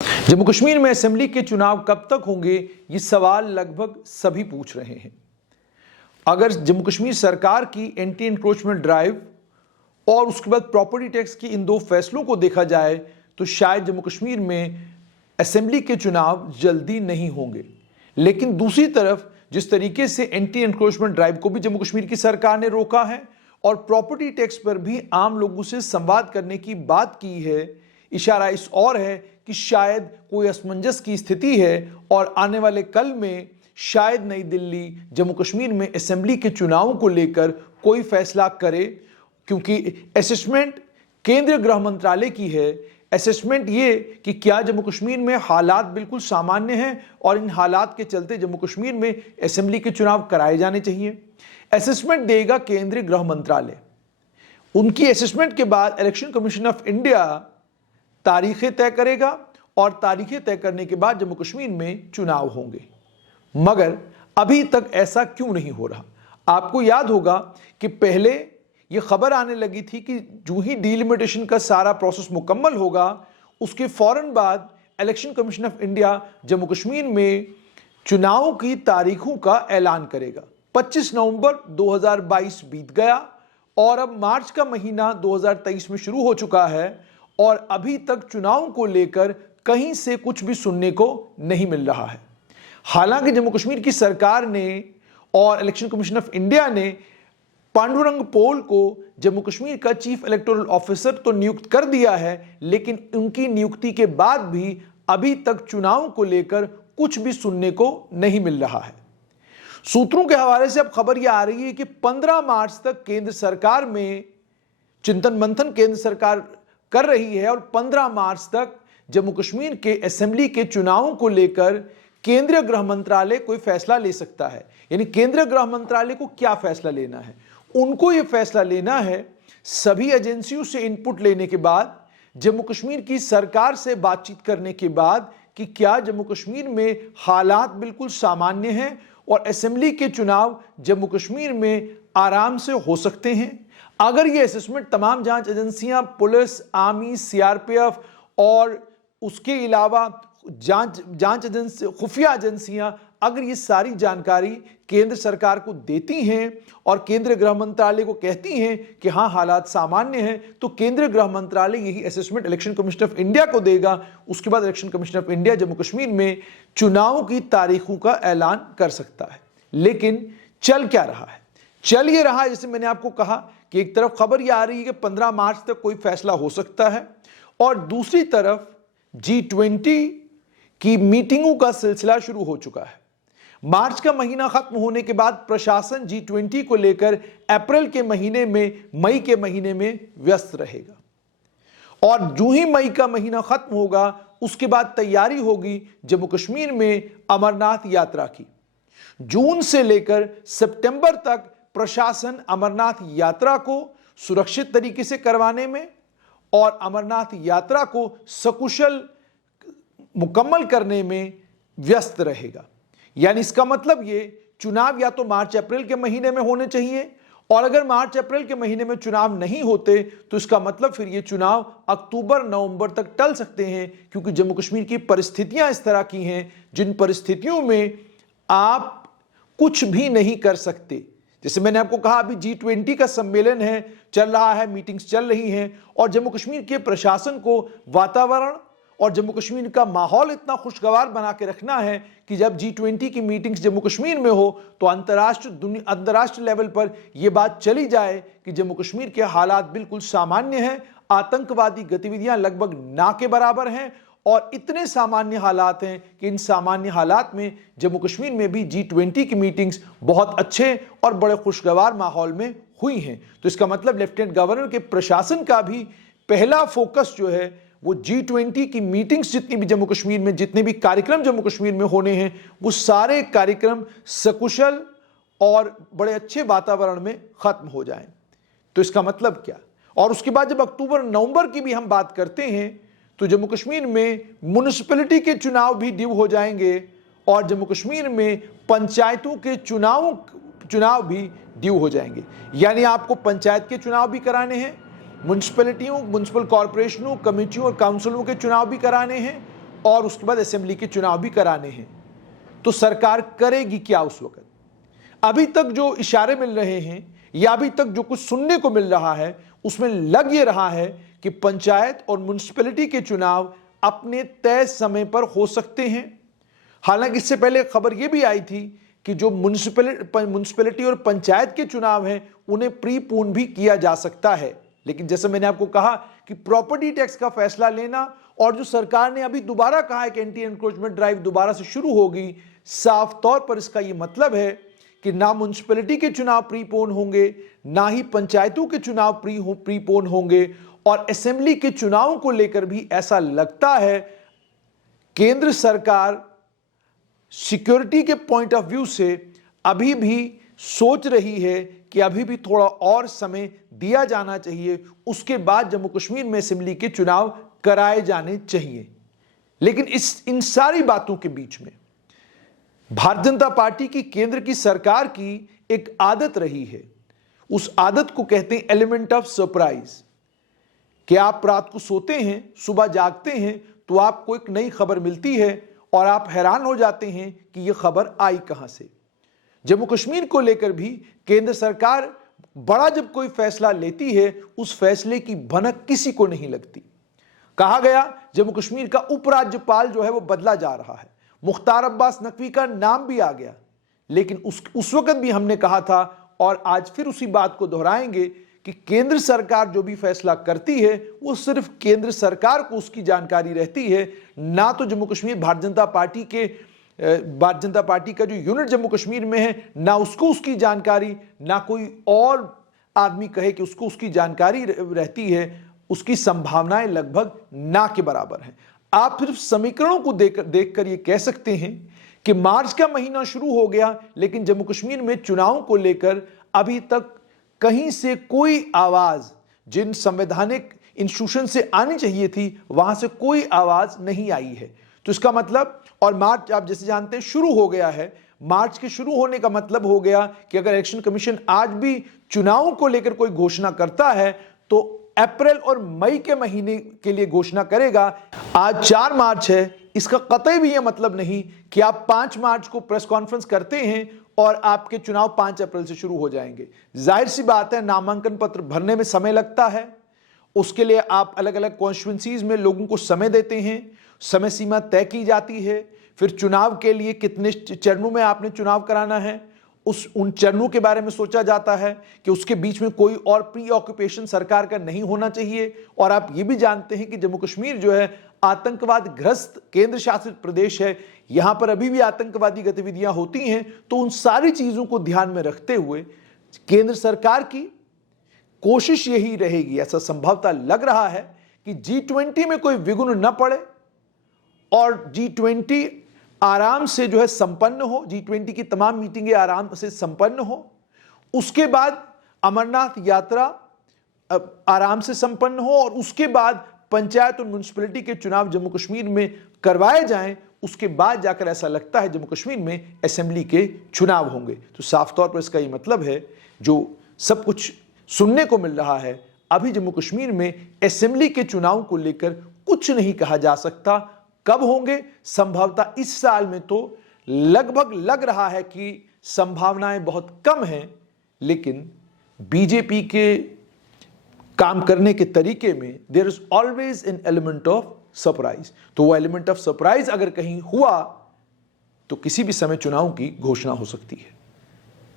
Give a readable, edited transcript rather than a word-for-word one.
जम्मू कश्मीर में असेंबली के चुनाव कब तक होंगे, ये सवाल लगभग सभी पूछ रहे हैं। अगर जम्मू कश्मीर सरकार की एंटी एनक्रोचमेंट ड्राइव और उसके बाद प्रॉपर्टी टैक्स की इन दो फैसलों को देखा जाए तो शायद जम्मू कश्मीर में असेंबली के चुनाव जल्दी नहीं होंगे। लेकिन दूसरी तरफ जिस तरीके से एंटी एनक्रोचमेंट ड्राइव को भी जम्मू कश्मीर की सरकार ने रोका है और प्रॉपर्टी टैक्स पर भी आम लोगों से संवाद करने की बात की है, इशारा इस ओर है कि शायद कोई असमंजस की स्थिति है और आने वाले कल में शायद नई दिल्ली जम्मू कश्मीर में असेंबली के चुनावों को लेकर कोई फैसला करे, क्योंकि असेसमेंट केंद्रीय गृह मंत्रालय की है। असेसमेंट ये कि क्या जम्मू कश्मीर में हालात बिल्कुल सामान्य हैं और इन हालात के चलते जम्मू कश्मीर में असेंबली के चुनाव कराए जाने चाहिए। असेसमेंट देगा केंद्रीय गृह मंत्रालय। उनकी असेसमेंट के बाद इलेक्शन कमीशन ऑफ इंडिया तारीखें तय करेगा और तारीखें तय करने के बाद जम्मू कश्मीर में चुनाव होंगे। मगर अभी तक ऐसा क्यों नहीं हो रहा? आपको याद होगा कि पहले यह खबर आने लगी थी कि जो ही डिलिमिटेशन का सारा प्रोसेस मुकम्मल होगा उसके फौरन बाद election commission of India Jammu Kashmir में चुनाव की तारीखों का ऐलान करेगा। 25 नवंबर 2022 बीत गया और अब मार्च का महीना 2023 में शुरू हो चुका है और अभी तक चुनाव को लेकर कहीं से कुछ भी सुनने को नहीं मिल रहा है। हालांकि जम्मू कश्मीर की सरकार ने और इलेक्शन कमीशन ऑफ इंडिया ने पांडुरंग पोल को जम्मू कश्मीर का चीफ इलेक्टोरल ऑफिसर तो नियुक्त कर दिया है, लेकिन उनकी नियुक्ति के बाद भी अभी तक चुनाव को लेकर कुछ भी सुनने को नहीं मिल रहा है। सूत्रों के हवाले से अब खबर यह आ रही है कि 15 मार्च तक केंद्र सरकार में चिंतन मंथन केंद्र सरकार कर रही है और 15 मार्च तक जम्मू कश्मीर के असेंबली के चुनावों को लेकर केंद्रीय गृह मंत्रालय कोई फैसला ले सकता है। यानी केंद्रीय गृह मंत्रालय को क्या फैसला लेना है? उनको यह फैसला लेना है सभी एजेंसियों से इनपुट लेने के बाद, जम्मू कश्मीर की सरकार से बातचीत करने के बाद कि क्या जम्मू कश्मीर में हालात बिल्कुल सामान्य हैं और असेंबली के चुनाव जम्मू कश्मीर में आराम से हो सकते हैं। अगर ये असेसमेंट तमाम जांच एजेंसियां, पुलिस, आर्मी, सीआरपीएफ और उसके अलावा जांच एजेंसी, खुफिया एजेंसियां अगर ये सारी जानकारी केंद्र सरकार को देती हैं और केंद्रीय गृह मंत्रालय को कहती हैं कि हाँ हालात सामान्य हैं, तो केंद्रीय गृह मंत्रालय यही assessment election commission of India को देगा। उसके बाद election commission of India Jammu Kashmir में चुनाव की तारीखों का ऐलान कर सकता है। लेकिन चल क्या रहा है? चल ये रहा, जैसे मैंने आपको कहा कि एक तरफ खबर यह आ रही है कि 15 मार्च तक कोई फैसला हो सकता है और दूसरी तरफ G20 की मीटिंगों का सिलसिला शुरू हो चुका है। मार्च का महीना खत्म होने के बाद प्रशासन G20 को लेकर अप्रैल के महीने में, मई के महीने में व्यस्त रहेगा और जो ही मई का महीना खत्म होगा उसके बाद तैयारी होगी जम्मू कश्मीर में अमरनाथ यात्रा की। जून से लेकर सितंबर तक प्रशासन अमरनाथ यात्रा को सुरक्षित तरीके से करवाने में और अमरनाथ यात्रा को सकुशल मुकम्मल करने में व्यस्त रहेगा। यानी इसका मतलब ये चुनाव या तो मार्च अप्रैल के महीने में होने चाहिए और अगर मार्च अप्रैल के महीने में चुनाव नहीं होते तो इसका मतलब फिर ये चुनाव अक्टूबर नवंबर तक टल सकते हैं, क्योंकि जम्मू कश्मीर की परिस्थितियां इस तरह की हैं जिन परिस्थितियों में आप कुछ भी नहीं कर सकते। जैसे मैंने आपको कहा अभी G20 का सम्मेलन है, चल रहा है, मीटिंग्स चल रही हैं और जम्मू कश्मीर के प्रशासन को वातावरण और जम्मू कश्मीर का माहौल इतना खुशगवार बना के रखना है कि जब G20 की मीटिंग्स जम्मू कश्मीर में हो तो अंतर्राष्ट्रीय लेवल पर यह बात चली जाए कि जम्मू कश्मीर के हालात बिल्कुल सामान्य हैं, आतंकवादी गतिविधियां लगभग ना के बराबर हैं और इतने सामान्य हालात हैं कि इन सामान्य हालात में जम्मू कश्मीर में भी G20 की मीटिंग्स बहुत अच्छे और बड़े खुशगवार माहौल में हुई हैं। तो इसका मतलब लेफ्टिनेंट गवर्नर के प्रशासन का भी पहला फोकस जो है वो G20 की मीटिंग्स, जितनी भी जम्मू कश्मीर में, जितने भी कार्यक्रम जम्मू कश्मीर में होने हैं, वो सारे कार्यक्रम सकुशल और बड़े अच्छे वातावरण में खत्म हो जाएं। तो इसका मतलब क्या? और उसके बाद जब अक्टूबर नवंबर की भी हम बात करते हैं तो जम्मू कश्मीर में म्युनिसिपैलिटी के चुनाव भी ड्यू हो जाएंगे और जम्मू कश्मीर में पंचायतों के चुनाव भी ड्यू हो जाएंगे। यानी आपको पंचायत के चुनाव भी कराने हैं, म्युनिसिपैलिटियों, म्युनिसिपल कॉरपोरेशनों, कमेटियों और काउंसिलों के चुनाव भी कराने हैं और उसके बाद असेंबली के चुनाव भी कराने हैं, तो सरकार करेगी क्या उस वक्त? अभी तक जो इशारे मिल रहे हैं या अभी तक जो कुछ सुनने को मिल रहा है उसमें लग ये रहा है कि पंचायत और म्युनिसिपैलिटी के चुनाव अपने तय समय पर हो सकते हैं। हालांकि इससे पहले खबर यह भी आई थी कि जो म्युनिसिपैलिटी और पंचायत के चुनाव हैं उन्हें प्रीपोन भी किया जा सकता है। लेकिन जैसे मैंने आपको कहा कि प्रॉपर्टी टैक्स का फैसला लेना और जो सरकार ने अभी दोबारा कहा है कि एंटी एनक्रोचमेंट ड्राइव दोबारा से शुरू होगी, साफ तौर पर इसका यह मतलब है कि ना म्युनिसिपैलिटी के चुनाव प्रीपोन होंगे, ना ही पंचायतों के चुनाव प्रीपोन होंगे। और असेंबली के चुनावों को लेकर भी ऐसा लगता है केंद्र सरकार सिक्योरिटी के पॉइंट ऑफ व्यू से अभी भी सोच रही है कि अभी भी थोड़ा और समय दिया जाना चाहिए, उसके बाद जम्मू कश्मीर में असेंबली के चुनाव कराए जाने चाहिए। लेकिन इन सारी बातों के बीच में भारतीय जनता पार्टी की केंद्र की सरकार की एक आदत रही है, उस आदत को कहते हैं एलिमेंट ऑफ सरप्राइज, कि आप रात को सोते हैं, सुबह जागते हैं तो आपको एक नई खबर मिलती है और आप हैरान हो जाते हैं कि यह खबर आई कहां से। जम्मू कश्मीर को लेकर भी केंद्र सरकार बड़ा जब कोई फैसला लेती है उस फैसले की भनक किसी को नहीं लगती। कहा गया जम्मू कश्मीर का उपराज्यपाल जो है वो बदला जा रहा है, मुख्तार अब्बास नकवी का नाम भी आ गया, लेकिन उस वक्त भी हमने कहा था और आज फिर उसी बात को दोहराएंगे कि केंद्र सरकार जो भी फैसला करती है वो सिर्फ केंद्र सरकार को उसकी जानकारी रहती है, ना तो जम्मू कश्मीर भारतीय जनता पार्टी का जो यूनिट जम्मू कश्मीर में है ना उसको उसकी जानकारी, ना कोई और आदमी कहे कि उसको उसकी जानकारी रहती है। उसकी संभावनाएं लगभग ना के बराबर हैं। आप सिर्फ समीकरणों को देखकर ये कह सकते हैं कि मार्च का महीना शुरू हो गया, लेकिन जम्मू कश्मीर में चुनावों को लेकर अभी तक कहीं से कोई आवाज जिन संवैधानिक इंस्टीट्यूशन से आनी चाहिए थी वहां से कोई आवाज नहीं आई है। तो इसका मतलब, और मार्च आप जैसे जानते हैं शुरू हो गया है, मार्च के शुरू होने का मतलब हो गया कि अगर इलेक्शन कमीशन आज भी चुनावों को लेकर कोई घोषणा करता है तो अप्रैल और मई के महीने के लिए घोषणा करेगा। आज 4 मार्च है, इसका कतई भी यह मतलब नहीं कि आप 5 मार्च को प्रेस कॉन्फ्रेंस करते हैं और आपके चुनाव 5 अप्रैल से शुरू हो जाएंगे। जाहिर सी बात है नामांकन पत्र भरने में समय लगता है, उसके लिए आप अलग अलग कॉन्स्टिट्यूंसीज में लोगों को समय देते हैं, समय सीमा तय की जाती है, फिर चुनाव के लिए कितने चरणों में आपने चुनाव कराना है उन चरणों के बारे में सोचा जाता है कि उसके बीच में कोई और प्री ऑक्यूपेशन सरकार का नहीं होना चाहिए। और आप ये भी जानते हैं कि जम्मू कश्मीर जो है आतंकवाद ग्रस्त केंद्र शासित प्रदेश है, यहां पर अभी भी आतंकवादी गतिविधियां होती हैं। तो उन सारी चीजों को ध्यान में रखते हुए केंद्र सरकार की कोशिश यही रहेगी, ऐसा संभवतः लग रहा है कि G20 में कोई विघ्न न पड़े और G20 आराम से जो है संपन्न हो, G20 की तमाम मीटिंगें आराम से संपन्न हो, उसके बाद अमरनाथ यात्रा आराम से संपन्न हो और उसके बाद पंचायत और म्युनिसिपैलिटी के चुनाव जम्मू कश्मीर में करवाए जाएं। उसके बाद जाकर ऐसा लगता है जम्मू कश्मीर में असेंबली के चुनाव होंगे। तो साफ तौर पर इसका ये मतलब है जो सब कुछ सुनने को मिल रहा है, अभी जम्मू कश्मीर में असेंबली के चुनाव को लेकर कुछ नहीं कहा जा सकता। कब होंगे? संभवतः इस साल में तो लगभग लग रहा है कि संभावनाएं बहुत कम हैं, लेकिन बीजेपी के काम करने के तरीके में there is always an element of surprise. तो वो एलिमेंट ऑफ सरप्राइज अगर कहीं हुआ तो किसी भी समय चुनाव की घोषणा हो सकती है।